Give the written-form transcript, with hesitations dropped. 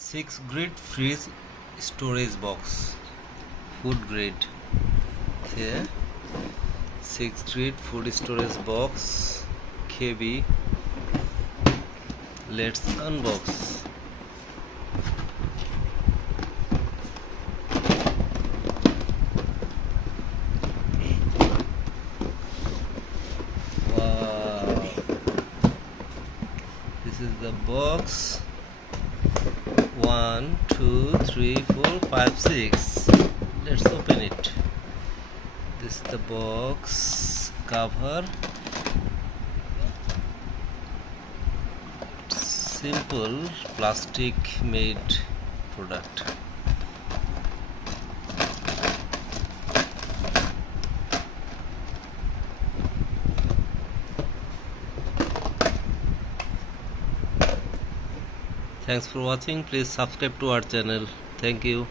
6 grade fridge storage box, food grade. Here 6 grade food storage box KB. Let's unbox. Wow, this is the box. 1 2 3 4 5 6. Let's open it. This is the box cover. Simple plastic made product. Thanks for watching. Please subscribe to our channel. Thank you.